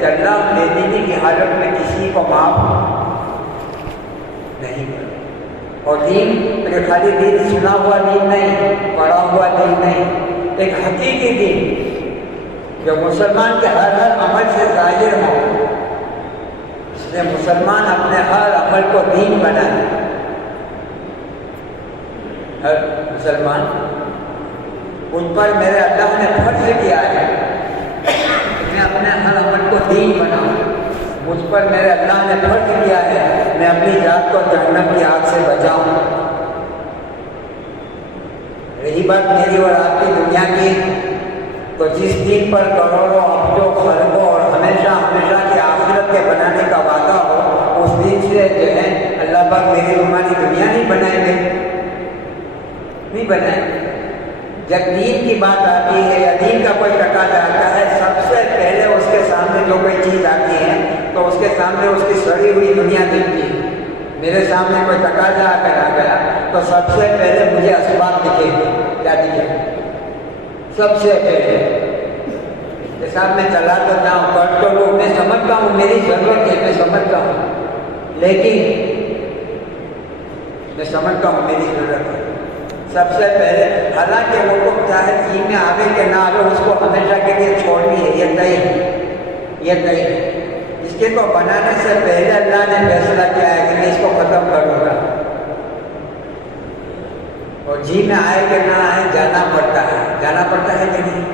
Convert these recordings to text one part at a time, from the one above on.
कि अल्लाह बेदीनी की हालत में किसी को माफ नहीं करता। और दीन खाली दीन सुना हुआ दीन नहीं, पढ़ा हुआ दीन नहीं, एक हकीकी दीन जो मुसलमान के हर अमल से जाहिर हो, इसलिए मुसलमान अपने हर अमल को दीन बनाए। हर मुसलमान, उन पर मेरे अल्लाह ने फर्ज किया है मैं अपने हर अमल को दीन बनाऊं। मुझ पर मेरे अल्लाह ने फर्ज किया है मैं अपनी जात को जहन्नम की आग से बचाऊं। रही बात मेरी और आपकी दुनिया की, तो जिस दिन पर करोड़ों अब्जों खरबों और हमेशा हमेशा की आखिरत के बनाने का वादा हो, उस दिन से जो है अल्लाह पाक मेरी तुम्हारी दुनिया नहीं बनाएंगे, नहीं बनाएंगे। जब दीन की बात आती है या दीन का कोई तकाजा आता है, सबसे पहले उसके सामने जो कोई चीज़ आती है तो उसके सामने उसकी सड़ी हुई दुनिया दिखती है। मेरे सामने कोई तकाजा आकर आ गया तो सबसे पहले मुझे असबाब दिखेंगे। क्या दिखेगा? सबसे पहले हिसाब में चला तो जाऊँ, कर तो लूँ, मैं समझता हूँ मेरी जरूरत है, मैं समझता हूँ, लेकिन मैं समझता हूँ मेरी जरूरत है। सबसे पहले हालांकि वो तो चाहे जी में आवे के ना आवे, उसको हमेशा के लिए छोड़नी है, ये तय है, ये तय है। इसके को बनाने से पहले अल्लाह ने फैसला किया है कि मैं इसको खत्म करूँगा। और जी में आए कि ना आए जाना पड़ता है, जाना पड़ता है कि नहीं?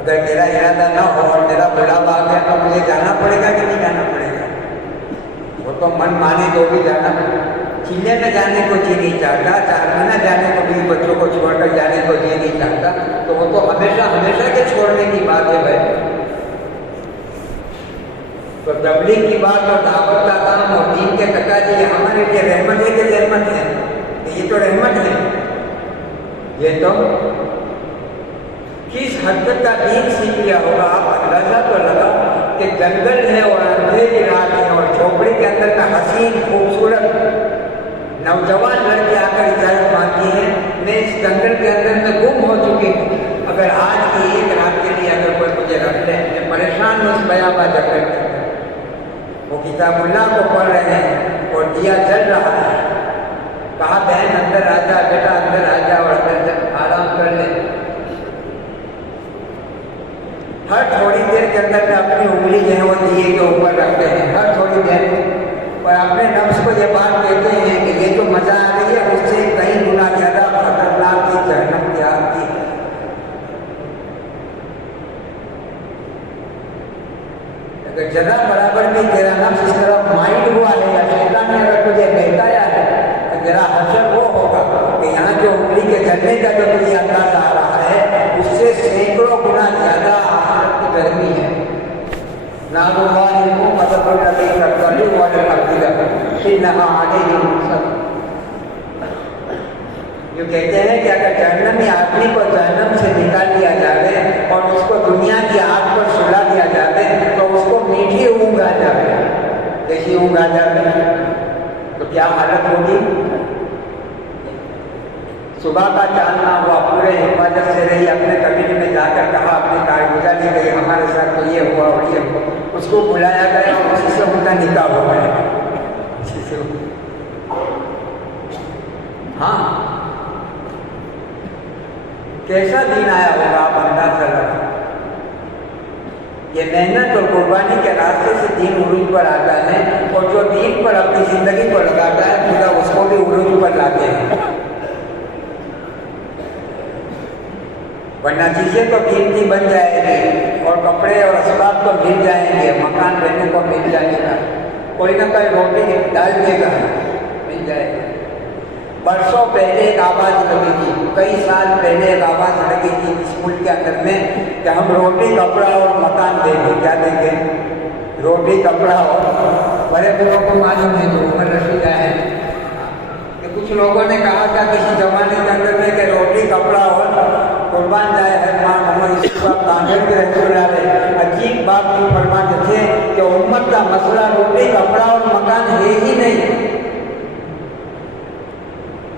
अगर मेरा इरादा ना हो और मेरा बुलावा आ गया तो मुझे जाना पड़ेगा कि नहीं जाना पड़ेगा? वो तो मन माने तो भी जाना पड़ेगा। चीने में जाने को जी नहीं चाहता, 4 महीना जाने को भी बच्चों को छोड़कर जाने को जी नहीं चाहता, तो वो तो हमेशा हमेशा के छोड़ने की बात है भाई। तो तबलीग की बात और दावत का काम और दीन के तकाजे ये हमारे लिए रहमत है कि रहमत है? ये तो रहमत है। ये तो किस हद तक का दीन सीख लिया होगा आप अंदाजा तो लगा कि जंगल है और अंधेरी रात है और झोपड़ी के अंदर का हसीन खूबसूरत नौजवान लड़की आकर इजाजत मांगती है, मैं इस जंगल के अंदर में गुम हो चुकी हूँ, अगर आज की एक रात के लिए अगर कोई मुझे रख ले, मैं परेशान हूँ इस बयाबा जंगल के अंदर। वो किताबुल्लाह को पढ़ रहे हैं और दिया जल रहा है। कहा बहन अंदर आ जा, बेटा अंदर आ जा और अंदर आराम कर ले। हर थोड़ी देर के अंदर में अपनी उंगली जो है वो दिए के ऊपर रखते हैं, हर थोड़ी देर में, और अपने नफ्स को ये बात कहते हैं कि ये जो मजा आ रही है उससे कहीं गुना ज्यादा खतरनाक की जहन्नम की आग की। अगर जरा बराबर भी तेरा नफ्स इस तरफ माइंड हुआ है या शैतान ने अगर तुझे बहकाया है, तो तेरा हशर वो होगा कि यहाँ जो उंगली के जलने का जो तुझे अंदाजा आ रहा है उससे सैकड़ों गुना ज्यादा आखिरत की गर्मी है। जो कहते हैं कि अगर जहन्नमी आदमी को जहन्नम से निकाल लिया जाए और उसको दुनिया की आग पर सुला दिया जाए तो उसको मीठी ऊँग आ जाए, जैसी ऊँग आ जाए तो क्या हालत होगी? सुबह का चांदना हुआ, पूरे हिफाजत से रही, अपने कबीले में जाकर कहा अपनी कारगुजारी गई, हमारे साथ तो ये हुआ और ये हुआ, उसको बुलाया गया और उसी से उनका निकाह हो गया। हाँ, कैसा दिन आया होगा आप अंदाजा लगाओ। ये मेहनत और कुर्बानी के रास्ते से दीन उरूज पर आता है और जो दीन पर अपनी जिंदगी को लगाता है खुदा उसको भी उरूज पर लाते हैं। वरना चीजें तो कीमती बन जाएगी और कपड़े और असबाब तो मिल जाएंगे, मकान रहने को मिल जाएगा, कोई ना कोई रोटी डाल देगा, मिल जाएगा। बरसों पहले एक आवाज़ लगी थी, कई साल पहले एक आवाज़ लगी थी इस मुल्क के अंदर में कि हम रोटी कपड़ा और मकान देंगे। क्या देंगे? रोटी कपड़ा और, बड़े लोगों को मालूम है, जो उमर रशीदा है कि कुछ लोगों ने कहा था किसी जमाने के अंदर में कि रोटी कपड़ा और कुर्बान जाए है मां मोहम्मद इस्लाम कांगड़ के रहने अजीब बात भी फरमाते थे कि उम्मत का मसला रोटी कपड़ा और मकान है ही नहीं।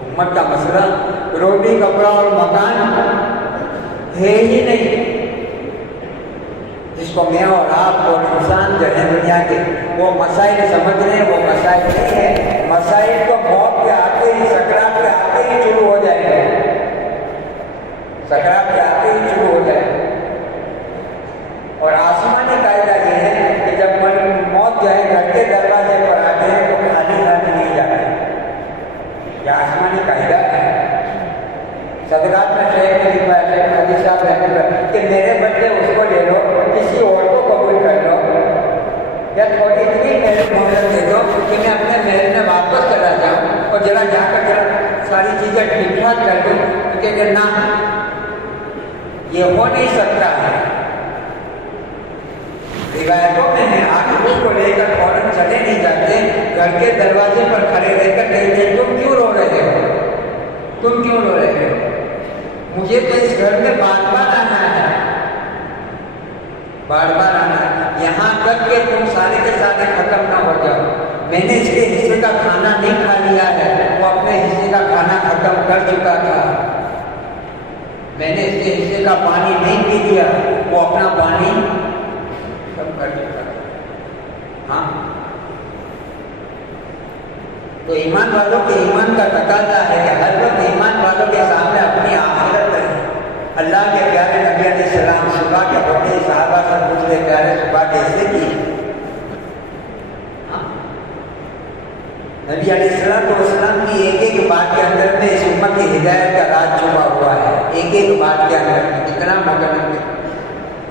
उम्मत का मसला रोटी कपड़ा और मकान है ही नहीं। जिसको जिसको मैं और आप और इंसान जो है दुनिया के वो मसाइल समझ रहे हैं, वो मसाइल नहीं है। मसाइल तो मौत के आते ही, सकरात के आते ही शुरू हो जाएंगे, सकरात के आते ही शुरू हो जाएंगे। और आसमानी कायदा ये है कि जब मौत जो है घर के दरवाजे पर आते हैं तो खाली हाथ नहीं जाते, यह आसमानी कायदा है। सदरात में शेख ने लिखा है, शेख नदी साहब रहने कि मेरे बदले उसको ले लो, किसी और को कबूल कर लो, या थोड़ी इतनी मेरे मोहलत दे दो कि मैं अपने महल में वापस चला जाऊँ और जरा जाकर जरा सारी चीज़ें ठीक ठाक कर दूँ। क्योंकि ना, ये हो नहीं सकता है। रिवायतों में है आंखों को लेकर फौरन चले नहीं जाते, घर के दरवाजे पर खड़े रहकर कहते तुम क्यों रो रहे हो, तुम क्यों रो रहे हो, मुझे तो इस घर में बार बार आना है, बार बार आना है, यहाँ तक कि तुम सारे के सारे खत्म ना हो जाओ। मैंने इसके हिस्से का खाना नहीं खा लिया है, वो अपने हिस्से का खाना खत्म कर चुका था। मैंने इसके हिस्से का पानी नहीं पी लिया, वो अपना पानी खत्म कर चुका था। हाँ, तो ईमान वालों के ईमान का तकाजा है कि हर वक्त ईमान वालों के सामने अपनी आखिरत है। अल्लाह के प्यारे नबी अलैहिस्सलाम सुबह के होते सहाबा से पूछते प्यारे सुबह कैसे की। नबी अलैहिस्सलाम की एक एक बात के अंदर में इस उम्मत की हिदायत का राज छुपा हुआ है। एक एक बात के अंदर में कितना मुकम्मल है,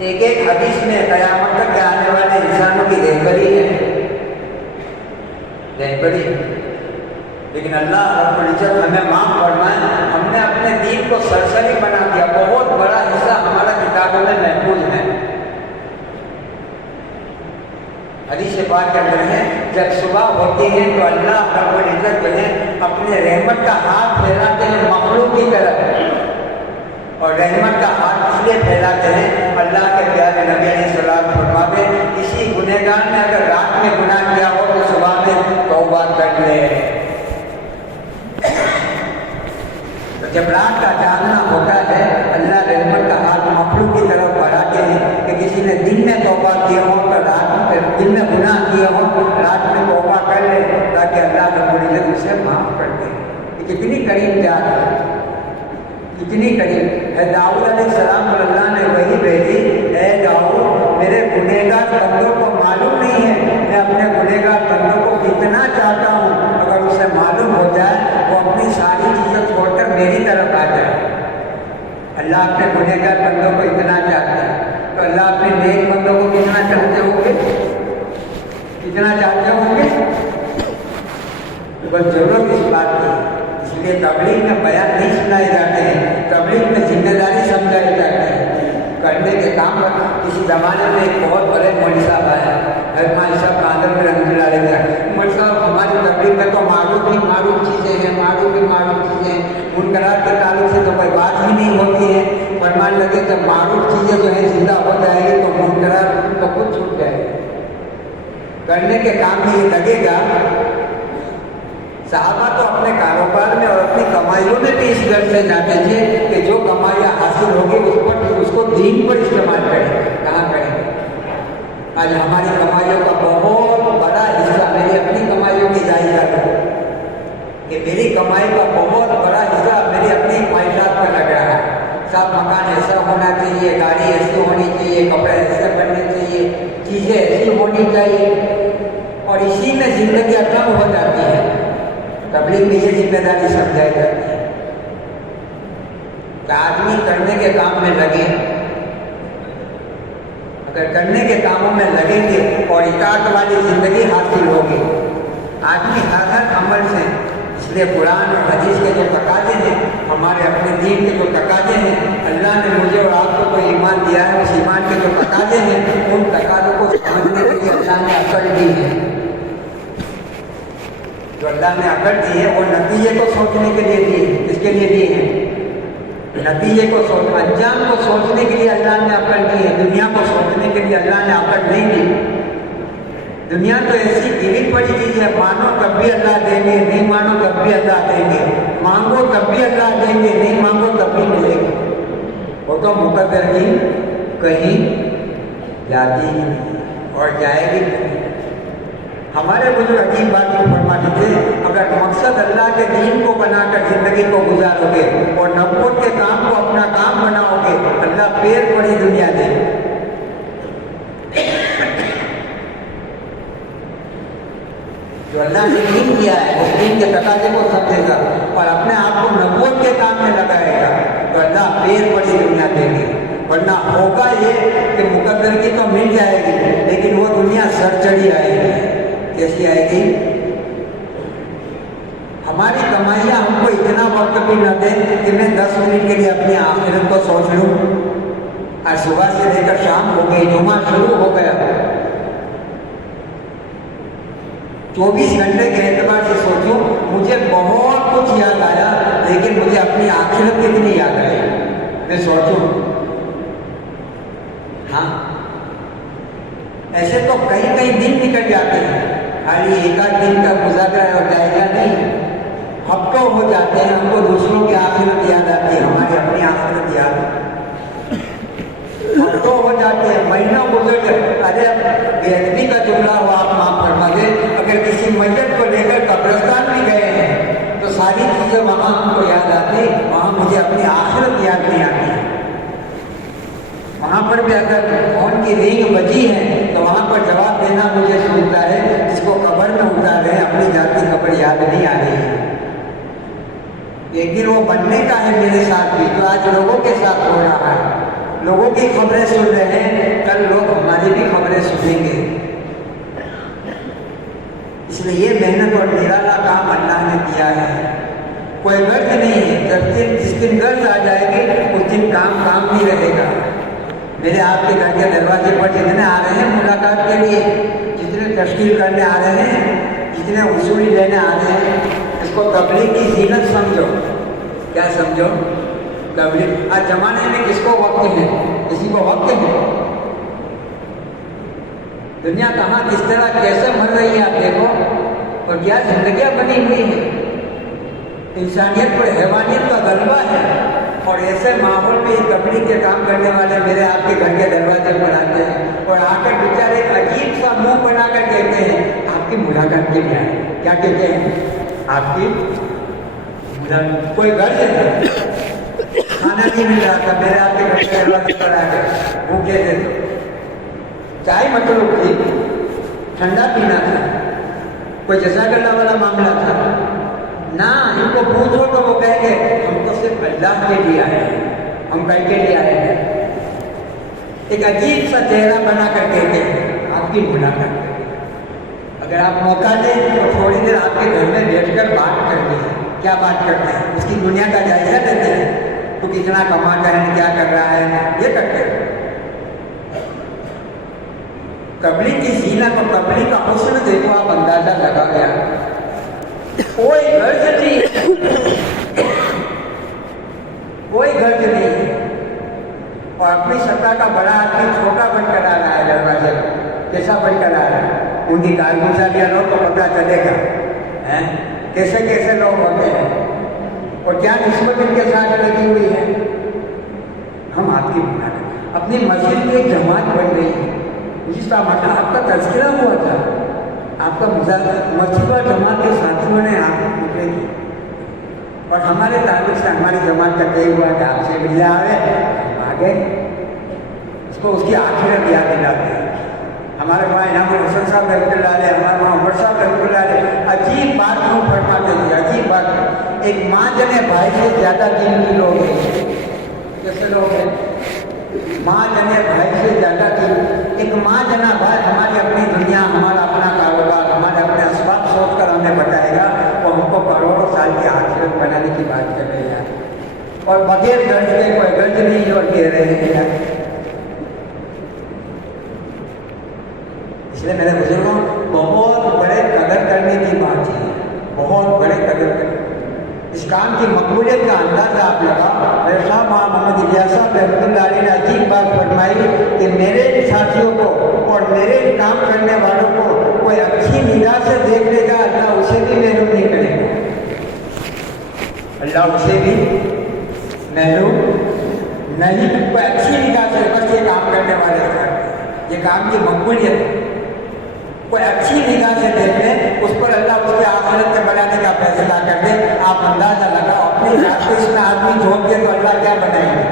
एक एक हदीस में क़यामत तक आने वाले इंसानों की रहबरी है, रहबरी। लेकिन अल्लाह रब्बुल इज्जत हमें माफ़ फरमाए, हमने अपने दीन को सरसरी बना दिया। बहुत बड़ा हिस्सा हमारा किताबों में महफूज है। हदीस पाक के अंदर है जब सुबह होती है तो अल्लाह रब्बुल इज्जत जो है अपने रहमत का हाथ फैलाते हैं मखलूक की तरफ। और रहमत का हाथ इसलिए फैलाते हैं, अल्लाह के प्यारे नबी अलैहिस्सलाम फरमाते किसी गुनहगार ने अगर रात में गुनाह किया हो तो सुबह में तौबा कर ले। तो जब रात का जागना होता है अल्लाह रहमत का हाथ मखलूक की तरफ बढ़ाते हैं कि किसी ने दिन में तौबा किया हो तो रात में, दिन में गुनाह किया हो रात में तौबा कर ले ताकि अल्लाह रब्बुल इज्जत उसे माफ़ कर दे। कितनी करीब जात है, कितनी करीब है। दाऊद अलैहिस्सलाम को अल्लाह ने वही भेजी, ऐ दाऊद मेरे गुनहगार बंदों को मालूम नहीं है मैं अपने गुनहगार बंदों को कितना चाहता हूँ, अगर उसे मालूम हो जाए वो अपनी सारी चीज़ें छोड़कर मेरी तरफ आ जाए। अल्लाह अपने गुनहगार बंदों को इतना चाहता है तो अल्लाह अपने नेक बंदों को कितना चाहते होंगे, कितना चाहते होंगे। तो बस जरूरत इस बात की, इसलिए तबलीग में बयान नहीं सुनाए जाते हैं, तबलीग में जिम्मेदारी समझाई जाती है करने के काम पर। किसी ज़माने में एक बहुत बड़े मौलवी साहब आया, हरमान साहब कांदर में रहमतुल्लाह अलैह। मौलवी साहब हमारी तबलीग में तो मारूफ ही मारूफ चीज़ें हैं, मारूफ ही मारूफ चीज़ें हैं, मुनकरात के ताल्लुक से तो कोई बात ही नहीं होती है। फरमान लगे जब मारूफ चीज़ें जो है जिंदा हो जाएगी तो मुनकरात तो खुद छूट जाएगी। करने के काम में ये लगेगा। साहबा तो अपने कारोबार में और अपनी कमाइयों में भी इस घर से जाते थे कि जो कमाइयाँ हासिल होगी उस पर उसको दीन पर इस्तेमाल करेंगे। कहाँ करेंगे? आज हमारी कमाइयों का बहुत बड़ा हिस्सा, मेरी अपनी कमाइयों की जायजा है कि मेरी कमाई का बहुत बड़ा हिस्सा मेरी अपनी ख्वाहिशात पर लग रहा है। सब मकान ऐसा होना चाहिए, गाड़ी ऐसी होनी चाहिए, कपड़े ऐसे बनने चाहिए, चीज़ें ऐसी होनी चाहिए, और इसी में जिंदगी खत्म हो जाती है। तबलीग में ये जिम्मेदारी समझाई जाती है कि आदमी करने के काम में लगे, अगर करने के कामों में लगेंगे और इताअत वाली जिंदगी हासिल होगी। आदमी हर अमल से, इसलिए कुरान और हदीस के जो तकाजे हैं, हमारे अपने दीन के जो तकाजे हैं, अल्लाह ने मुझे और आपको कोई ईमान दिया है, उस ईमान के जो तकाजे हैं उन तकाजों को समझने के लिए अल्लाह ने अकल दी है। जो अल्लाह ने अकल दी है वो नतीजे को सोचने के लिए दी है। किसके लिए दी है? नतीजे को सोच, अंजाम को सोचने के लिए अल्लाह ने अकल दी है। दुनिया को सोचने के लिए अल्लाह ने अकल नहीं दी। दुनिया तो ऐसी गिरी पड़ी चीज है, मानो तब भी अल्लाह देंगे, नहीं मानो तब भी अल्लाह देंगे, मांगो तब भी अल्लाह देंगे, नहीं मांगो तब भी मिलेंगे। वो तो मुकद्दर की कहीं जाती ही नहीं और जाएगी नहीं। हमारे बुजुर्ग अजीब बात को फरमाते थे, अगर मकसद अल्लाह के दीन को बनाकर जिंदगी को गुजारोगे और नबूवत के काम को अपना काम बनाओगे, अल्लाह पेड़ पड़ी दुनिया दे। जो अल्लाह ने दीन दिया है उस दीन के तकाजे को समझेगा और अपने आप को नबूवत के काम में लगाएगा तो अल्लाह पेड़ पड़ी दुनिया देगी। वरना होगा ये कि मुकद्दर की तो मिल जाएगी लेकिन वो दुनिया सर चढ़ी आएगी। कैसी आएगी? हमारी कमाइयाँ हमको इतना वक्त भी न दे कि मैं 10 मिनट के लिए अपनी आखिरत को सोच लूँ। आज सुबह से लेकर शाम हो गई, जुमा शुरू हो गया, 24 घंटे के एतबार से सोचूं, मुझे बहुत कुछ याद आया लेकिन मुझे अपनी आखिरत कितनी याद आई, मैं सोचूं। हाँ, ऐसे तो कई दिन निकल जाते हैं, खाली एक आध दिन का गुजारा और जायजा नहीं, हफ्तों हो जाते हैं। हमको दूसरों की आखिरत याद आती है, हमारी अपनी आखिरत याद, हफ्तों हो जाते हैं, महीनों गुजर जाते। अरे बेअदबी का जुमला हो आप माफ फरमा दे, अगर किसी मस्जिद को लेकर कब्रिस्तान भी गए हैं तो सारी चीजें वहां हमको याद आती, वहां मुझे अपनी आखिरत याद नहीं आती। वहां पर भी अगर फोन की रिंग बजी है तो वहां पर जवाब देना मुझे सूझता है, जिसको कब्र में उतार रहे हैं अपनी जात की कब्र याद नहीं आ रही है। एक दिन वो बनने का है मेरे साथ भी, तो आज लोगों के साथ हो रहा है। लोगों की खबरें सुन रहे हैं, कल लोग हमारी भी खबरें सुनेंगे। इसलिए ये मेहनत और निराला काम अल्लाह ने किया है, कोई गर्ज नहीं है। जिस दिन गर्ज आ जाएगी उस दिन काम भी रहेगा। मेरे आपके घर के दरवाजे पर जितने आ रहे हैं मुलाकात के लिए, जितने तश्कील करने आ रहे हैं, जितने उसूली लेने आ रहे हैं, इसको तबलीग की जीनत समझो। क्या समझो? तबलीग। आज जमाने में किसको वक्त है? किसी को वक्त है? दुनिया कहाँ किस तरह कैसे मर रही है आप देखो, और क्या जिंदगियाँ बनी हुई है। इंसानियत पर हैवानियत का गलबा है और ऐसे माहौल में तबलीग के काम करने वाले मेरे आपके घर के दरवाजे पर आते हैं और आकर बेचारे अजीब सा मुंह बनाकर कहते हैं आपकी मुलाकात के लिए आए। क्या कहते हैं? आपकी मुलाकात। कोई घर है खाना नहीं मिल रहा था, मेरे आपके घर के दरवाजे पर आकर भूखे थे, चाय मतलब थी, ठंडा पीना था, कोई जज़ाकल्लाह वाला मामला था ना। इनको पूछो तो वो कहेंगे हम तो सिर्फ अल्लाह के लिए आए हैं, हम कहीं के लिए आए हैं। एक अजीब सा चेहरा बना कर कहते हैं आपकी मुलाकात। अगर आप मौका दें तो थोड़ी देर आपके घर में बैठकर बात करते हैं। क्या बात करते हैं? उसकी दुनिया का जायजा लेते हैं, वो कितना कमाता है, क्या कर रहा है, ये करते हैं। तबलीग की जीनत और तबलीग का हुस्न देखो, आप अंदाजा लगा गया। कोई गर्ज नहीं, कोई गर्ज नहीं, और अपनी सत्ता का बड़ा आदमी छोटा बनकर आ रहा है दरवाजे। कैसा बनकर आ रहा है? उनकी कारगुजारियाँ लो तो पता चलेगा हैं कैसे कैसे लोग होते हैं और क्या निस्बत इनके साथ लगी हुई है। हम आपकी बुनियाद अपनी मस्जिद की एक जमात बन रही है, जिसका मतलब आपका तज़किरा हुआ था, आपका मस्जिद और जमात के साथियों ने आपको पूछे की और हमारे ताल्लुक से हमारी जमात का तय हुआ कि आपसे मिलने आए आगे उसको उसकी आखिरत याद दिलाते हैं। हमारे वहाँ इनाम हुसैन साहब रहमतुल्लाह अलैह, हमारे वहाँ उमर साहब रहमतुल्लाह अलैह अजीब बात क्यों फरमाते थे, अजीब बात। एक माँ जने भाई से ज़्यादा कीमती लोग हैं। कैसे लोग हैं? माँ जने भाई से ज़्यादा कीमती। एक माँ जना भाई हमारी अपनी दुनिया, हमारा अपना कारोबार, हमारे अपने असबाब सोच कर हमें बताएगा, वो हमको करोड़ों साल की आखिरत बनाने की बात कर रहे हैं और बगैर गर्ज के कोई गर्ज नहीं और कह रहे हैं। इसलिए मेरे बुजुर्गों बहुत बड़े कदर करने की बात है, बहुत बड़े कदर करने। इस काम की मकबूलियत का अंदाजा आप लगा। मेरे साहब मोहम्मद इलियास साहब रहमतुल्लाह अलैह ने अजीब बात फरमाई कि मेरे साथियों को और मेरे काम करने वालों को कोई अच्छी निगाह से देख लेगा, अल्लाह उसे भी महरूम नहीं करेगा, अल्लाह उसे भी महरूम नहीं। कोई अच्छी निगाह से बस ये काम करने वाले ये काम की मकबूलियत है। कोई अच्छी निगाह से देख ले, उस पर अल्लाह उसके आखिरत के बनाने का फैसला कर दे। आप अंदाजा लगाओ, अपनी जात को इसमें आदमी झोंक दे तो अल्लाह क्या बनाएंगे।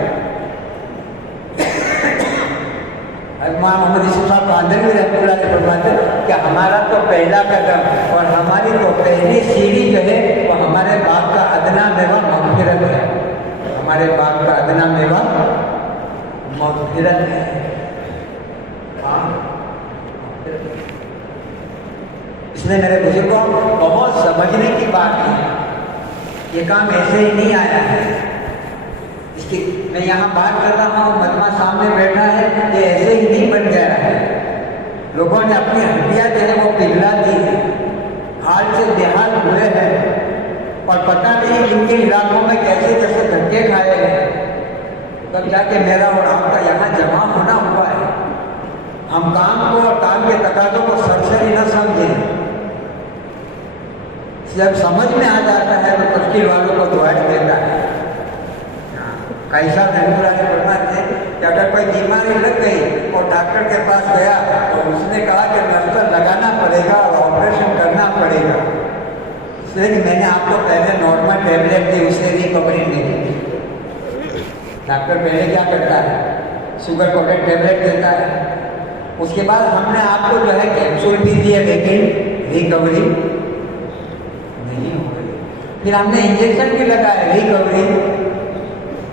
इमाम मोहम्मद यूसुफ साहब कांदलवी रहमतुल्लाह अलैह फरमाते कि हमारा तो पहला कदम और हमारी तो पहली सीढ़ी जो है वो हमारे बाप का अदना मेवा मग़फ़िरत है। हमारे बाप का अदना मेवा मग़फ़िरत है। इसलिए मेरे बुजुर्गों बहुत समझने की बात है, ये काम ऐसे ही नहीं आया है। इसकी मैं यहाँ बात कर रहा हूँ, मजमा सामने बैठा है, ये ऐसे ही नहीं बन गया है। लोगों ने अपनी हड्डियाँ जो है वो पिघला दी है, हाल से बेहाल हुए हैं और पता नहीं इनके इलाकों में कैसे कैसे धक्के खाए हैं, तब जाके मेरा और आपका यहाँ जमा होना हुआ है। हम काम को और काम के तकाज़ों को सरसरी न समझें। जब समझ में आ जाता है तो तस्कीर वालों को दुआ देता है। कैसा महमूला से फरमाते हैं कि अगर कोई बीमारी लग गई और डॉक्टर के पास गया तो उसने कहा कि नस्तर लगाना पड़ेगा और ऑपरेशन करना पड़ेगा, इसलिए कि मैंने आपको पहले नॉर्मल टेबलेट दी, उससे रिकवरी नहीं दी। डॉक्टर पहले क्या करता है, शुगर कोटेड टेबलेट देता है, उसके बाद हमने आपको जो है कैप्सूल भी दिए लेकिन रिकवरी नहीं हो गई। फिर हमने इंजेक्शन भी लगाया, रिकवरी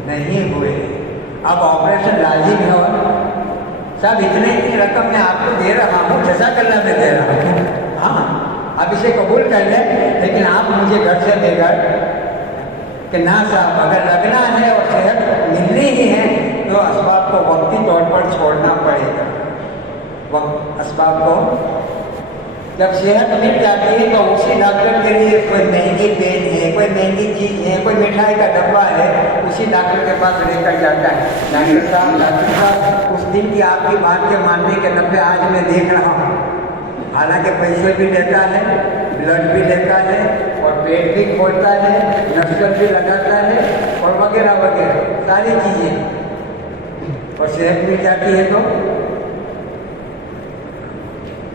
नहीं हुए। अब ऑपरेशन लाजिम है और सब इतने ही रकम मैं आपको दे रहा हूँ, जज़ाकल्लाह में दे रहा हूँ, हाँ आप इसे कबूल कर लें, लेकिन आप मुझे घर से बेघर कि ना साहब अगर लगना है और सेहत मिलनी ही है तो असबाब को वक्ती तौर पर छोड़ना पड़ेगा। असबाब को जब सेहत मिल जाती है तो उसी डॉक्टर के लिए कोई महंगी पेन है, कोई महंगी चीज़ है, कोई मिठाई का डब्बा है, उसी डॉक्टर के पास लेकर जाता है। डॉक्टर साहब उस दिन की आपकी बात के मानने के नफ़े आज मैं देख रहा हूँ। हालांकि पैसे भी लेता है, ब्लड भी लेता है और पेट भी खोलता है, नक्शल भी लगाता है और वगैरह वगैरह सारी चीज़ें, और सेहत मिल जाती है तो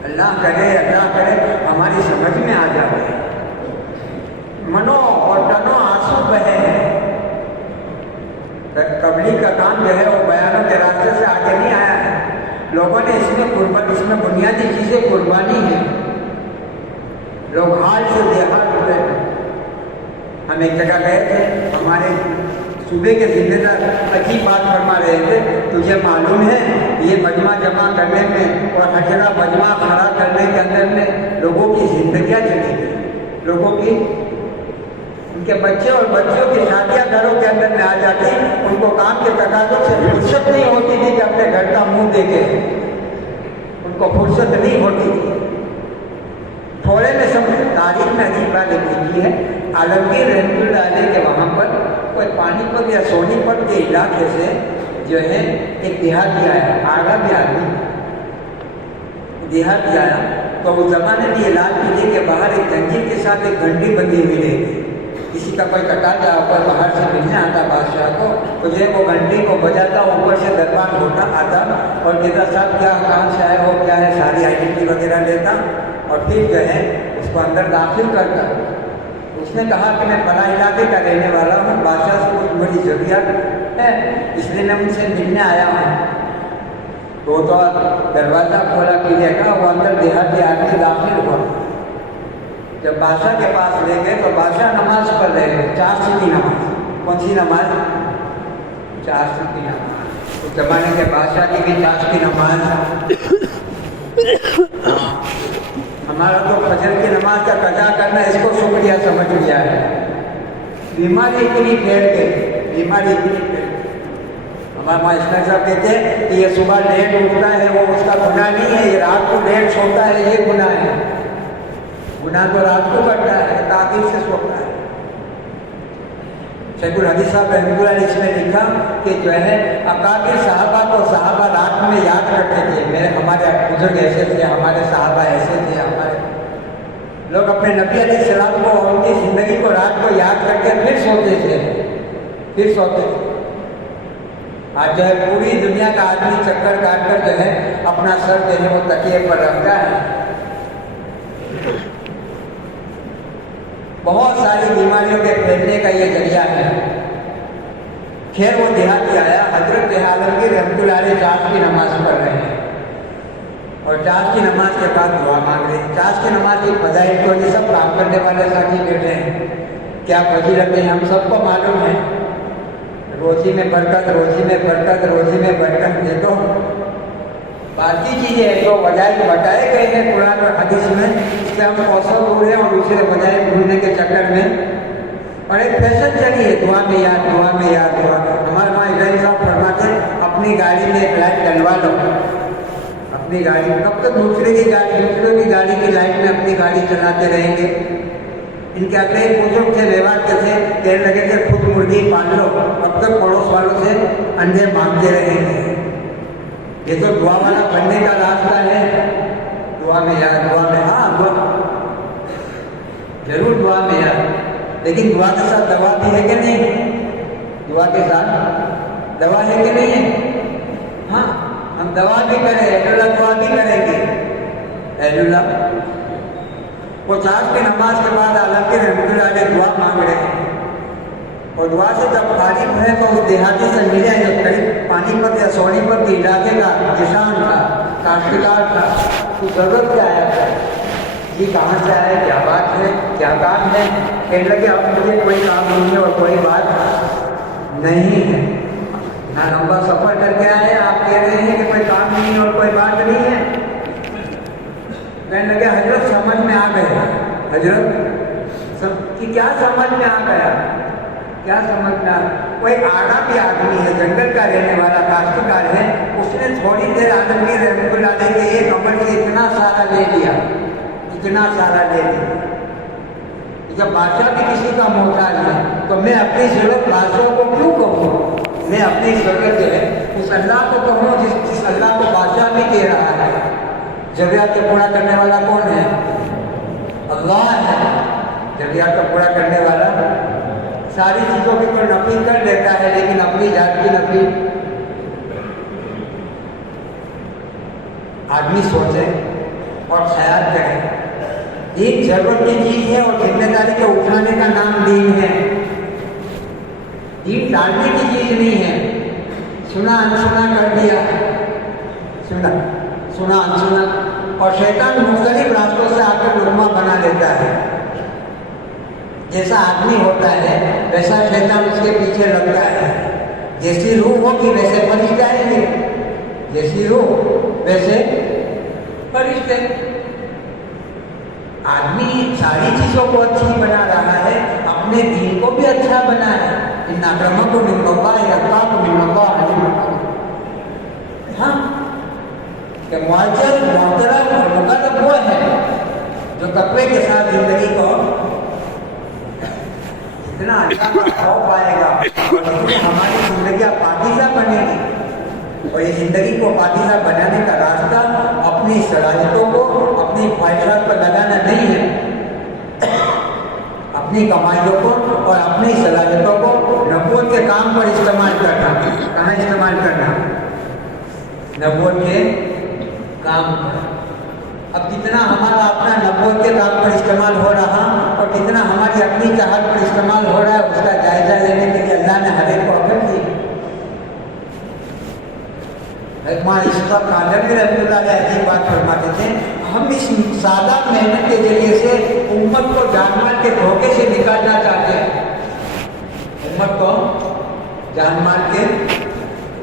अल्लाह करे हमारी समझ में आ जाए। मनो और तनो आंसू बहे हैं। कबली का काम जो है वो बयानों के रास्ते से आगे नहीं आया है। लोगों ने इसमें बुनियादी चीज़ें कुर्बानी है। लोग हाल से बेहाल हुए। हम एक जगह गए थे, हमारे सूबे के जिम्मेदार अजीब बात फरमा रहे थे, तुझे मालूम है ये मजमा जमा करने में और हजरा मजमा खड़ा करने के अंदर में लोगों की जिंदगियाँ चली गई। लोगों की उनके बच्चे और बच्चियों की शादियाँ घरों के अंदर में आ जाती, उनको काम के तकाज़ों से फुर्सत नहीं होती थी कि अपने घर का मुंह देखे, उनको फुर्सत नहीं होती थी। थोड़े में समझ तारीख में अजीब बात लिखी है, आलमगीर रहमतुल्लाह अलैह के वहाँ पर कोई पानीपत या सोनीपत के इलाके से जो है एक देहाती आया, आगा भी आदमी देहाती आया, तो उस ज़माने में ये लाल किले के बाहर एक जंजीर के साथ एक घंटी बंधी हुई रहती। किसी का कोई कटाजा ऊपर बाहर से मिलने आता बादशाह को, तो जो है वो घंटी को बजाता, ऊपर से दरबार होता आता और कहता साहब क्या कहाँ से आए हो, क्या है, सारी आइडेंटिटी वगैरह लेता और फिर जो है उसको अंदर दाखिल करता। उसने कहा कि मैं फला इलाके का रहने वाला हूँ, बादशाह से कुछ बड़ी ज़रूरत है, इसलिए मैं उनसे मिलने आया हूँ। तो दरवाज़ा खोला किले का, वो अंदर देहाती आदमी दाखिल हुआ। जब बादशाह के पास ले गए तो बादशाह नमाज पढ़ रहे थे, 4 की नमाज। कौन सी नमाज? 4 की नमाज। उस जमाने के बादशाह की भी 4 की नमाज। हमारा तो फजर की नमाज का कज़ा करना इसको शुक्रिया समझ लिया है। बीमारी इतनी फैल गई, बीमारी इतनी फैल गई। हमारे माँ इस्लाम साहब कहते हैं कि ये सुबह लेट उठता है वो उसका गुनाह नहीं है, ये रात को लेट सोता है ये गुनाह है। गुनाह तो रात को करता है, ताक़ीद से सोता है। शेखुल हदीस साहब रहमतुल्लाह अलैह इसमें लिखा कि जो है अकाबिर साहबा को साहबा रात में याद करते थे, मेरे हमारे बुजुर्ग ऐसे थे, हमारे साहबा ऐसे थे, हमारे लोग अपने नबी अलैहिस्सलाम को और उनकी ज़िंदगी को रात को याद करके फिर सोते थे, फिर सोते थे। आज जो है पूरी दुनिया का आदमी चक्कर काट कर जो है अपना सर जो है वो तकिए पर रखता है। बहुत सारी बीमारियों के फैलने का ये जरिया है। खैर वो देहाती आया, हजरत आलमगीर रहमतुल्लाह अलैह चाश की नमाज पढ़ रहे हैं और चाश की नमाज के बाद दुआ मांग रहे हैं। चाश की नमाज की फजाइल तो ये सब काम करने वाले साथी बैठे हैं, क्या फजीलत है हम सबको मालूम है। रोजी में बरकत, रोजी में बरकत, रोजी में बरकत। देखो बाकी चीज़ें जो वजाय बताए गए हैं कुरान और हदीस में, इससे हम औसत हो रहे हैं और दूसरे वजाय ढूंढने के चक्कर में और एक फैशन चली है दुआ में याद, दुआ में याद, दुआ। हमारे वहाँ इब्राहिम साहब फरमाते अपनी गाड़ी में एक लाइट डलवा लो, अपनी गाड़ी। कब तक दूसरों की गाड़ी की लाइट में अपनी गाड़ी चलाते रहेंगे। इनके अगले एक बुजुर्ग थे, व्यवहार के थे, कहने लगे थे खुद मुर्गी पाल लो, अब तक पड़ोस वालों से अंडे मांगते रहेंगे। ये तो दुआ वाला बनने का रास्ता है। दुआ में याद, दुआ में हाँ दुआ जरूर, दुआ में याद, लेकिन दुआ के साथ दवा भी है कि नहीं? दुआ के साथ दवा है कि नहीं है? हाँ, हम दवा भी करें, एलुल्लाह दुआ भी करेंगे। एलुल्लाह वो चाश की नमाज के बाद आलमगीर रहमतुल्लाह अलैह दुआ मांग रहे हैं और दुआ से जब फारिग है तो उस देहाती से मिले जो करीब पानीपत या सोनीपत के इलाके का किसान था, काश्तकार था, तो जरूरत क्या आया था, ये कहाँ से आया, क्या बात है, क्या काम है। कहने लगे अब मुझे कोई काम नहीं है और कोई बात नहीं है, ना लंबा सफर करके आए, आप कह रहे हैं कि कोई काम नहीं है और कोई बात नहीं है। कहने लगे हजरत समझ में आ गया। हजरत कि क्या समझ में आ गया, क्या समझ में आ? वो एक आरामी आदमी है, जंगल का रहने वाला काश्तकार है, उसने थोड़ी देर आलमगीर रहमतुल्लाह अलैह के एक अमल से इतना सारा ले लिया, इतना सारा ले लिया। जब बादशाह भी किसी का मोहताज है तो मैं अपनी जरूरत बादशाह को क्यों कहूँ? मैं अपनी जरूरत जो है उस अल्लाह को कहूँ जिस अल्लाह को बादशाह भी कह रहा है। जरूरियात को पूरा करने वाला कौन है? अल्लाह है। जरूरियात को पूरा करने वाला सारी चीज़ों की कोई नफी कर देता है, लेकिन अपनी जात की नफी आदमी सोचे और ख्याल करे। एक जरूरत की चीज है और जिम्मेदारी को उठाने का नाम दीन है। दीन डालने की चीज नहीं है। सुना अनसुना कर दिया, सुना अनसुना, और शैतान मुख्तलिफ रास्तों से आकर लुकमा बना लेता है। जैसा आदमी होता है वैसा शैतान उसके पीछे लगता है। जैसी रूह होगी वैसे फरिश्ते आएंगे, जैसी रूह वैसे फरिश्ते। आदमी सारी चीजों को अच्छी बना रहा है, अपने दीन को भी अच्छा बना है। इन अक्रमकों में हाँ कि मुआज्जर मोहतरम और मुकद्दम वो है जो तक़वे के साथ जिंदगी को इतना अच्छा खौफ आएगा और हमारी जिंदगी पाकीज़ा बनेगी। और ये जिंदगी को पाकीज़ा बनाने का रास्ता अपनी सलाहियतों को अपनी ख्वाहिशात पर लगाना नहीं है, अपनी कमाइयों को और अपनी सलाहियतों को नबूवत के काम पर इस्तेमाल करना। कहाँ इस्तेमाल करना? नबूवत के काम पर। अब कितना हमारा अपना नबूवत के काम पर इस्तेमाल हो रहा और कितना हमारी अपनी चाहत पर इस्तेमाल हो रहा है, उसका जायजा लेने के लिए अल्लाह ने हर एक को अकल दी। इसका कादर भी रहमतुल्लाह अलैह ऐसी बात फरमाते थे, हम इस सादा मेहनत के जरिए से उम्मत को जानमाल के धोखे से निकालना चाहते हैं। उम्मत को जानमाल के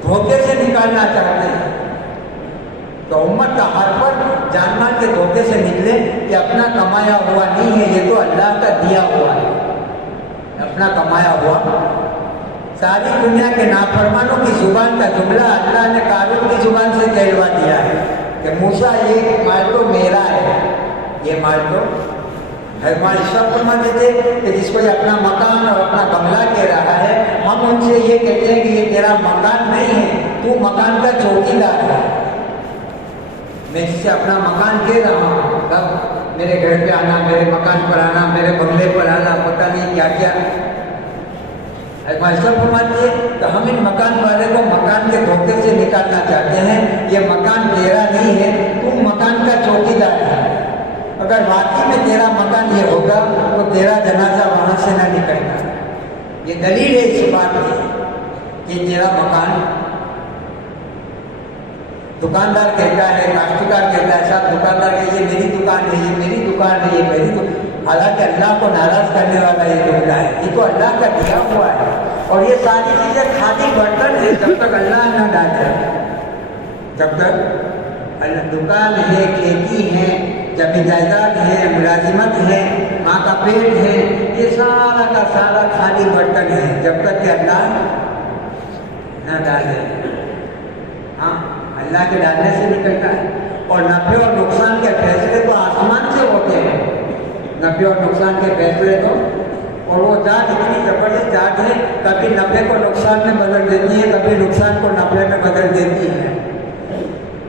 धोखे से निकालना चाहते हैं। तो उम्मत का हर पर जानमाल के धोखे से निकले कि अपना कमाया हुआ नहीं है, ये तो अल्लाह का दिया हुआ है। अपना कमाया हुआ सारी दुनिया के नाफरमानों की जुबान का जुमला अल्लाह ने कारून की जुबान से कहलवा दिया है कि मूसा ये माल तो मेरा है, ये माल तो हमारे ईश्वर फरमा देते कि जिसको ये अपना मकान और अपना बंगला कह रहा है, हम उनसे ये कहते हैं कि ये तेरा मकान नहीं है, तू मकान का चौकीदार है। मैं जिससे अपना मकान कह रहा हूँ, तब मेरे घर पे आना, मेरे मकान पर आना, मेरे बंगले पर आना, पता नहीं क्या क्या। ऐसा फरमाती है तो हम इन मकान वाले को मकान के धोखे से निकालना चाहते हैं। ये मकान तेरा नहीं है, तू मकान का चौकीदार है। अगर वाकई में तेरा मकान ये होगा तो तेरा जनाजा वहां से ना निकलेगा। ये दलील है इस बात की कि तेरा मकान, दुकानदार कहता है, काश्तकार कहता है, साहब दुकानदार कहता है ये मेरी दुकान है, ये मेरी दुकान है, ये मेरी दुकान। हालांकि अल्लाह को नाराज करने वाला ये दुकान है, ये तो अल्लाह का दिया हुआ है। और ये सारी चीजें खाली बर्तन है जब तक अल्लाह न डाले, जब तक दुकान है, खेती है, जमीन जायदाद है, मुलाजिमत है, माँ का पेट है, ये सारा का सारा खाली बर्तन है जब तक कि अल्लाह न डाले। हाँ, अल्लाह के डालने से निकलता है। और नफे और नुकसान के फैसले तो आसमान से होते हैं, नफे और नुकसान के फैसले तो। और वो जात इतनी जबरदस्त जात है, कभी नफे को नुकसान में बदल देती है, कभी नुकसान को नफे में बदल देती है।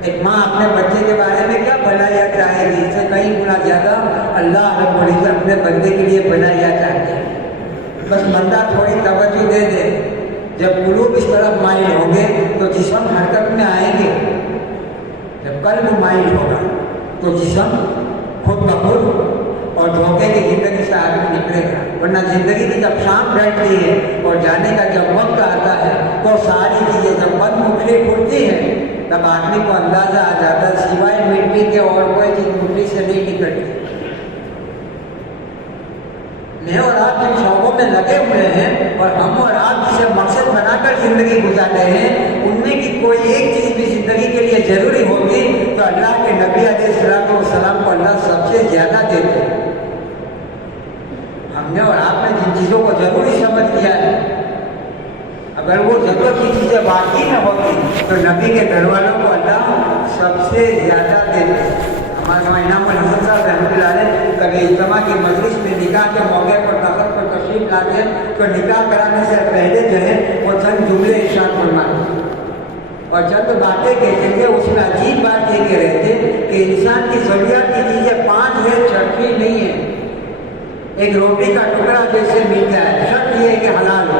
एक माँ अपने बच्चे के बारे में क्या भलाइयाँ चाहेगी, इससे कई गुना ज़्यादा अल्लाह रब्बुल इज़्ज़त अपने बंदे के लिए भलाइयाँ चाहते हैं। बस बंदा थोड़ी तवज्जो दे दे। जब कुलूब इस तरफ माइल होंगे तो जिस्म हरकत में आएंगे। जब कल्ब माइल होगा तो जिस्म खुद ब खुद और धोखे की जिंदगी से आगे निकलेगा। वरना जिंदगी की जब शाम बैठती है और जाने का जब वक्त आता है तो सारी चीज़ें जब बंद मुखली खुलती है तब आदमी को अंदाजा आ जाता है सिवाय मिट्टी के और कोई चीज मुट्ठी से नहीं निकलती। मैं और आप जिन शौकों में लगे हुए हैं और हम और आप जिसे मकसद बनाकर जिंदगी गुजार रहे हैं, उनमें की कोई एक चीज भी जिंदगी के लिए जरूरी होगी तो अल्लाह के नबी अलैहिस्सलाम को अल्लाह सबसे ज्यादा देते हैं। हमने और आपने जिन चीजों को जरूरी समझ लिया है, अगर वो जरूरत की चीजें वाकई में होती तो नबी के घर वालों को अल्लाह सबसे ज्यादा देते। हमारे इनामुल हसन साहब रहमतुल्लाह अलैह कभी इज्तिमा की मजलिस में निकाह के मौके पर तख्त पर तशरीफ लाते तो निकाह कराने से पहले जो है वो चंद जुमले इरशाद फरमाते और चंद बातें कहते थे। उसमें अजीब बात ये कह रहे थे कि इंसान की ज़रूरियात की चीज़ें 5 है, छठी नहीं है। एक रोटी का टुकड़ा जैसे मिल जाए, शर्त ये है कि हलाल हो,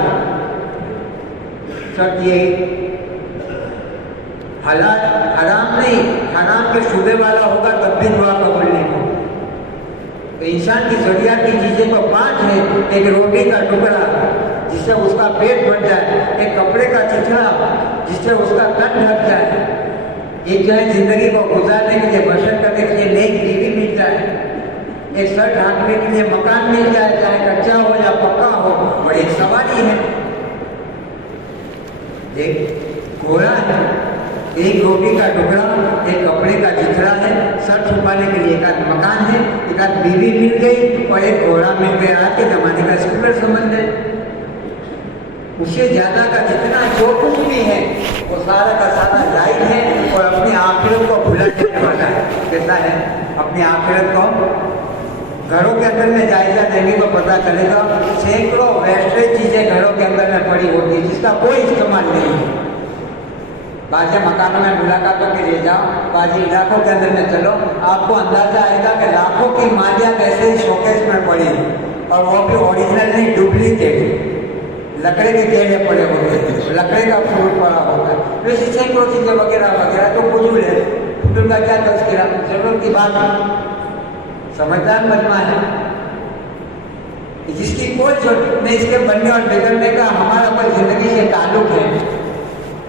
शर्त ये हलाल, हराम नहीं, हराम के शुबे वाला होगा तब भी दुआ कबूल नहीं होगा। तो इंसान की ज़रूरियात की चीज़ें तो 5 है। एक रोटी का टुकड़ा जिससे उसका पेट भर जाए, एक कपड़े का चिथड़ा जिससे उसका तन ढक जाए, एक जो है जिंदगी को गुजारने के लिए, बसर करने के लिए नई बीवी मिल जाए, एक सर ढांकने के लिए मकान मिल जाए, चाहे कच्चा हो या पक्का हो। और एक सवारी है, एक घोड़ा है, एक रोटी का टुकड़ा, एक कपड़े का चिथड़ा है, सर छुपाने के लिए एक मकान है, एक आध बीवी मिल गई और एक घोड़ा मिल गया। आज के जमाने का स्कूटर समझ ले। उससे ज्यादा का जितना जो कुछ भी है वो सारा का सारा जायज है और अपनी आखिरत को भुला देने वाला है। कैसा है? अपनी आखिरत को घरों के अंदर में जायजा देंगे तो पता चलेगा सैकड़ों वैसे चीजें घरों के अंदर में पड़ी होती है जिसका कोई इस्तेमाल नहीं है। बाज़ मकानों में मुलाकातों के लिए जाओ, बाज़ इलाकों के अंदर में चलो, आपको अंदाजा आएगा कि लाखों की मालियाँ ऐसे ही शोकेस में पड़ी और वो भी ओरिजिनल नहीं, डुप्लीकेट लकड़े के केले पड़े होते हैं, लकड़े का फ्रूट पड़ा होता है। वैसे सैकड़ों चीजें वगैरह वगैरह तो फजूल है, फजूल का क्या तस्करा, जरूरत की बात है। समझदार मजमा है जिसकी कोई जरूरत नहीं, इसके बनने और बिगड़ने का हमारा कोई जिंदगी से ताल्लुक है।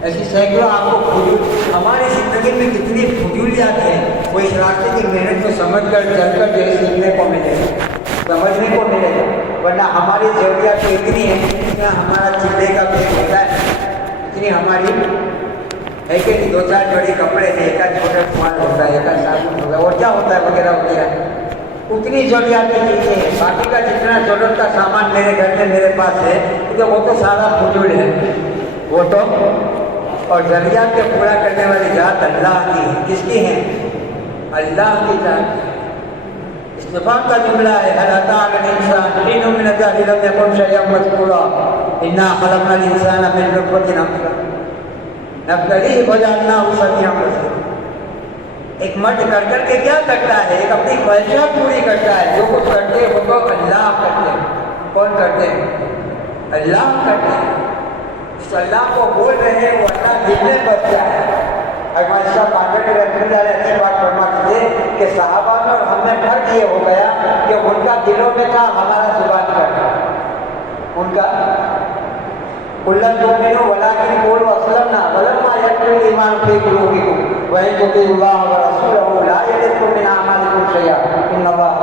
ऐसी सैकड़ों आपको फजूल, हमारी जिंदगी में कितनी फजूलियात है वो इस रास्ते की मेहनत को समझ कर चलकर जो है सीखने को मिलेगा, समझने को मिलेगा। वरना हमारी जरूरियात तो इतनी है, इतना हमारा चिल्ले का पेट होता है, इतनी हमारी है कि 2-4 जोड़ी कपड़े हैं, एक आध छोटा सामान होता है, एक आध साबुन होता है और क्या होता है वगैरह वगैरह, उतनी जरूरियात की चीज़ें हैं। बाकी का जितना जरूरत का सामान मेरे घर में मेरे पास है तो वो तो सारा फजूल है, वो तो। और जरूरियात के पूरा करने वाली जात अल्लाह की है। किसकी है? अल्लाह की जात है। इस्तिफाम का जुमला है, हल अता अल इंसान हिन्नुम मिन अज़्ज़ाहि लम यकुन शयअन मज़कूरा इन्ना खलक़नल इंसाना मिन नुत्फ़तिन नब्तलीहि फजअलनाहु समीअन बसीरा। एक मर्द कर करके क्या करता है? एक अपनी ख्वाहिशात पूरी करता है। जो कुछ करते हैं वो तो अल्लाह करते हैं। कौन करते हैं? अल्लाह करते हैं, उस अल्लाह को बोल रहे हैं, वो अल्लाह दिल में बसता है। हमारे साहब पांडे रसूलुल्लाह अच्छी बात फरमाते थे कि सहाबा में और हम में फर्क ये हो गया कि उनका दिलों में था, हमारा जुबान पर था। उनका कुल्लन तुमिनु वलाकिन कुलू अस्लमना वलम्मा यदखुल ईमान फी कुलूबिकुम व इन तुतिउल्लाह व रसूलहु ला यलिदकुम मिन अमालिकुम शैया इन्नल्लाह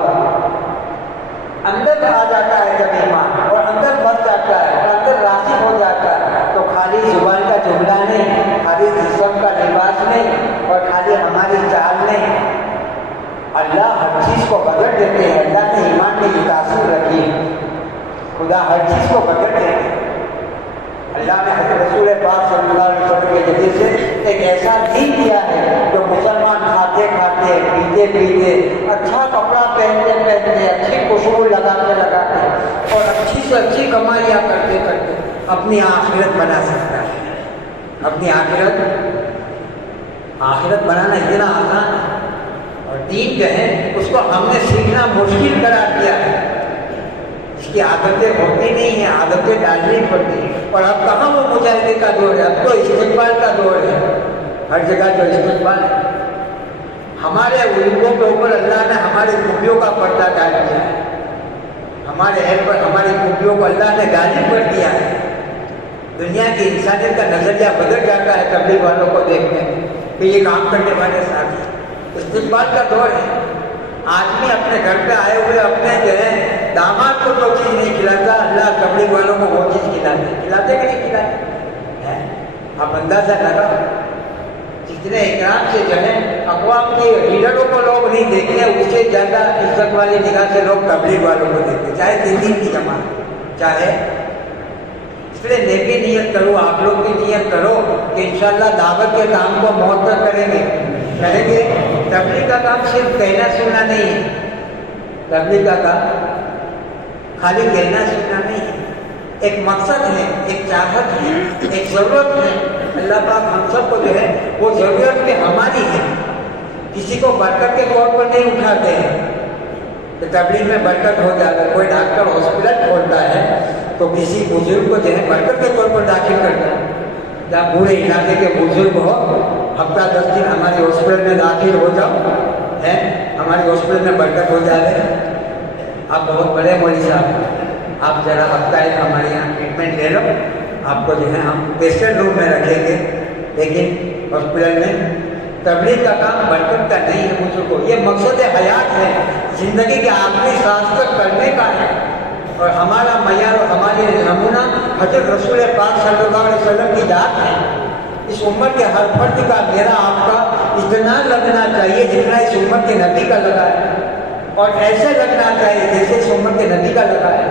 अंदर आ जाता है जब ईमान, और अंदर बस जाता है और अंदर राशि हो जाता है, तो खाली जुबान का जुमला नहीं, खाली जिस्म का लिबास नहीं, और खाली हमारी चाल नहीं, अल्लाह हर चीज़ को बदल देते हैं। अल्लाह ने ईमान में ये तासीर रखी है, खुदा हर चीज़ को बदल देते हैं। अल्लाह ने हज़रत रसूल पाक सल्लल्लाहु अलैहि वसल्लम के जरिए से एक ऐसा दीन दिया है जो मुसलमान खाते खाते, पीते पीते, अच्छा कपड़ा पहनते पहनते, अच्छी खुशबू लगाते लगाते और अच्छी से अच्छी कमाइयाँ करते करते अपनी आखिरत बना सकता है। अपनी आखिरत बनाना इतना आसान है, और दीन जो है उसको हमने सीखना मुश्किल करार दिया है। इसकी आदतें होती नहीं है, आदतें डालनी पड़ती है। और अब कहाँ वो मुजाहिदे का दौर है, अब तो इस्तिक़बाल का दौर है, हर जगह जो इस्तिक़बाल है। हमारे उल्गों के ऊपर अल्लाह ने हमारी खूबियों का पर्दा डाल दिया है, हमारे ऐप पर हमारी खूबियों को अल्लाह ने गालिब कर दिया है। दुनिया की इंसानियत का नजरिया बदल जाता है तबलीग वालों को देखने कि ये काम करने वाले साथी। इस्तिक़बाल का दौर है। आदमी अपने घर पे आए हुए अपने जो है दामाद को जो चीज़ नहीं खिलाता, अल्लाह तबलीग वालों को वो चीज़ खिलाते कि नहीं खिलाते हैं। आप अंदाजा लगा जितने इकराम से जो है अक़वाम के लीडरों को लोग नहीं देखते, उससे ज़्यादा इज्जत वाली निगाह से लोग तबलीग वालों को देखते, चाहे दीन की जमात चाहे। इसलिए मैं भी नियत करो, आप लोग भी नियत करो कि इंशाअल्लाह दावत के काम को मौत तक करेंगे। तबलीग का काम सिर्फ कहना सुनना नहीं है, तबलीग का काम खाली कहना सुनना नहीं है, एक मकसद है, एक चाहत है, एक ज़रूरत है। अल्लाह पाक हम सबको जो है वो ज़रूरत में हमारी है, किसी को बरकत के तौर पर नहीं उठाते हैं। तो तबलीग में बरकत हो जाता है, कोई डॉक्टर हॉस्पिटल खोलता है तो किसी बुजुर्ग को जो है बरकत के तौर पर दाखिल करता है। जहाँ पूरे इलाके के बुजुर्ग हो, हफ्ता 10 दिन हमारे हॉस्पिटल में दाखिल हो जाओ, है हमारे हॉस्पिटल में बरकत हो जाए। आप बहुत बड़े मौलवी साहब, आप जरा हफ्ता एक हमारे यहाँ ट्रीटमेंट ले लो, आपको जो है हम पेशेंट रूम में रखेंगे, लेकिन हॉस्पिटल में तबलीग का काम बरकत का नहीं है बुजुर्गों। ये मकसद हयात है, ज़िंदगी के आखिरी सांस तक करने का है। और हमारा मयार और हमारे नमूना हज़रत रसूल पाक सल्लल्लाहु अलैहि वसल्लम की जात है। इस उम्मत के हर फर्द का, मेरा आपका इतना लगना चाहिए जितना इस उम्मत के नबी का लगा है, और ऐसे लगना चाहिए जैसे इस उम्मत के नबी का लगा है।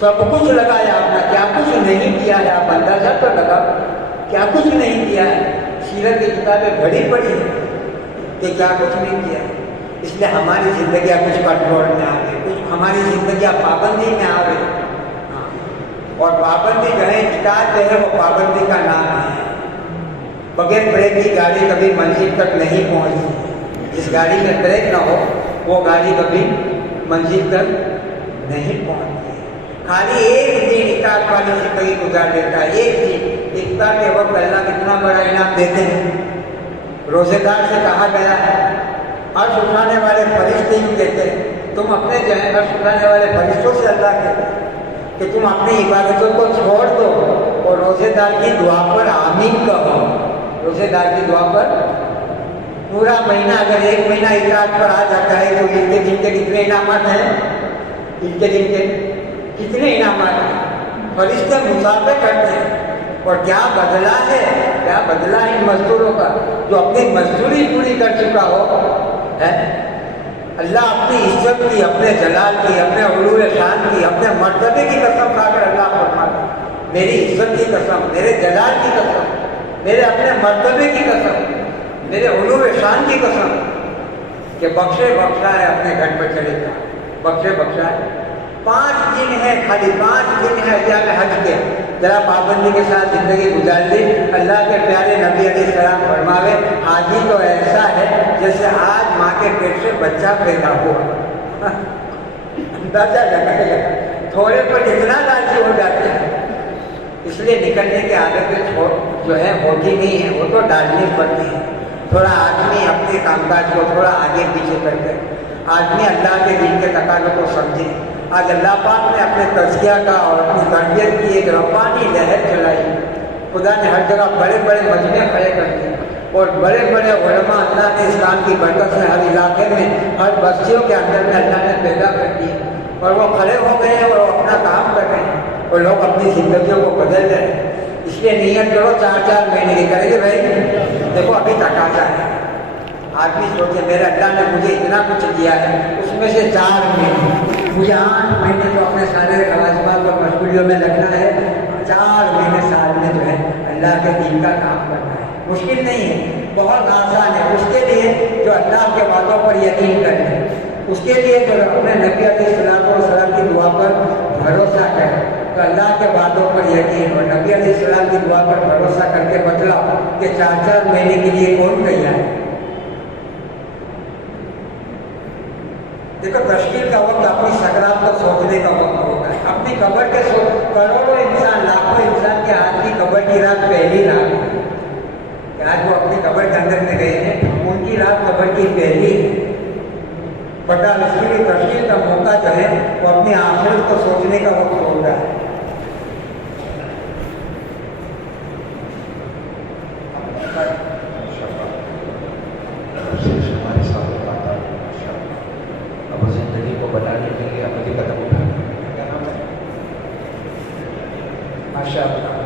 सब कुछ लगाया आपने, क्या कुछ नहीं किया है, आप अंदाजा तो लगा क्या कुछ नहीं किया है। सीरत की किताबें बड़ी पड़ी है कि क्या कुछ नहीं किया है। इसलिए हमारी ज़िंदगी कुछ कंट्रोल में आ गई, कुछ हमारी ज़िंदगी पाबंदी में आ गई। और पाबंदी जो है, इताअत जो है वो पाबंदी का नाम है। बगैर ब्रेक की गाड़ी कभी मंजिल तक नहीं पहुंचती। जिस गाड़ी में ब्रेक ना हो वो गाड़ी कभी मंजिल तक नहीं पहुंचती। खाली एक दिन इताअत वाली ज़िंदगी गुजार देता है, एक दिन। इफ्तार के वक्त अल्लाह कितना बड़ा इनाम देते हैं। रोज़ेदार से कहा गया है, अर्श उठाने वाले फरिश्ते यूँ कहते हैं, तुम अपने जो है अर्श उठाने वाले फरिश्तों से अल्लाह कहते हैं कि तुम अपनी इबादतों को छोड़ दो और रोज़ेदार की दुआ पर आमीन कहो। रोज़ेदार की दुआ पर पूरा महीना, अगर एक महीना इताअत पर आ जाता है तो इनके दिन के कितने इनामात हैं, इनके दिन के कितने इनामात हैं। फरिश्ते मुसाफे करते हैं। और क्या बदला है, क्या बदला इन मजदूरों का जो अपनी मजदूरी पूरी कर चुका हो है। अल्लाह अपनी इज्जत की, अपने जलाल की, अपने उलूए शान की, अपने मर्तबे की कसम खाकर अल्लाह फरमाता, मेरी इज्जत की कसम, मेरे जलाल की कसम, मेरे अपने मर्तबे की कसम, मेरे उलूए शान की कसम कि बख्शे बख्शा है, अपने घर पर चलेगा, बख्शे बख्शा है। 5 दिन है, खाली 5 दिन है अय्याम हज के। जरा पाबंदी के साथ ज़िंदगी गुजार ली। अल्लाह के प्यारे नबी अलैहिस्सलाम फरमावे, हाजी तो ऐसा है जैसे आज माँ के पेट से बच्चा पैदा हुआ। अंदाजा लगाएगा, थोड़े पर इतना लालची हो जाते हैं, इसलिए निकलने की आदत जो है होती नहीं है, वो तो डालनी पड़ती है। थोड़ा आदमी अपने कामकाज को थोड़ा आगे पीछे करके आदमी अल्लाह के दिन के तकाज़ों को समझे। आज अल्लाह पाक ने अपने तज़किया का और अपनी तरबियत की एक रब्बानी लहर चलाई। खुदा ने हर जगह बड़े बड़े मजमे खड़े कर दिए और बड़े बड़े उलमा अल्लाह ने इस्लाम की बरकत से हर इलाके में, हर बस्तियों के अंदर में अल्लाह ने पैदा कर दिए और वो खड़े हो गए हैं और वो अपना काम कर रहे हैं और लोग अपनी ज़िंदगियों को बदल रहे हैं। इसलिए नियत करो 4-4 महीने की करेंगे भाई। देखो अभी तकाजा है, आदमी सोचे मेरे अल्लाह ने मुझे इतना कुछ दिया है, उसमें से 4 महीने मुझे 8 महीने तो अपने सारे लवाज़िमात और मशगूलियों में लगना है, 4 महीने साल में जो है अल्लाह के दीन का काम करना है। मुश्किल नहीं है, बहुत आसान है। उसके लिए जो अल्लाह के वादों पर यकीन करें, उसके लिए जो अपने नबी अलैहिस्सलाम की दुआ पर भरोसा करें, तो अल्लाह के वादों पर यकीन और नबी अलैहिस्सलाम की दुआ पर भरोसा करके बतलाओ कि 4-4 महीने के लिए कौन तैयार है। देखो तश्कील का वक्त अपनी सकरात को सोचने का वक्त होता है। अपनी कब्र के करोड़ों इंसान, लाखों इंसान के हाथ की कब्र की रात पहली रात है। आज वो अपनी कब्र के अंदर में गए हैं, उनकी रात कब्र की पहली है। बटा इसके लिए तश्कील का मौका जो है वो अपनी आखिरत को सोचने का वक्त होता है। अब जिंदगी को बनाने के लिए अपने कदम उठाना क्या नाम है? माशाअल्लाह।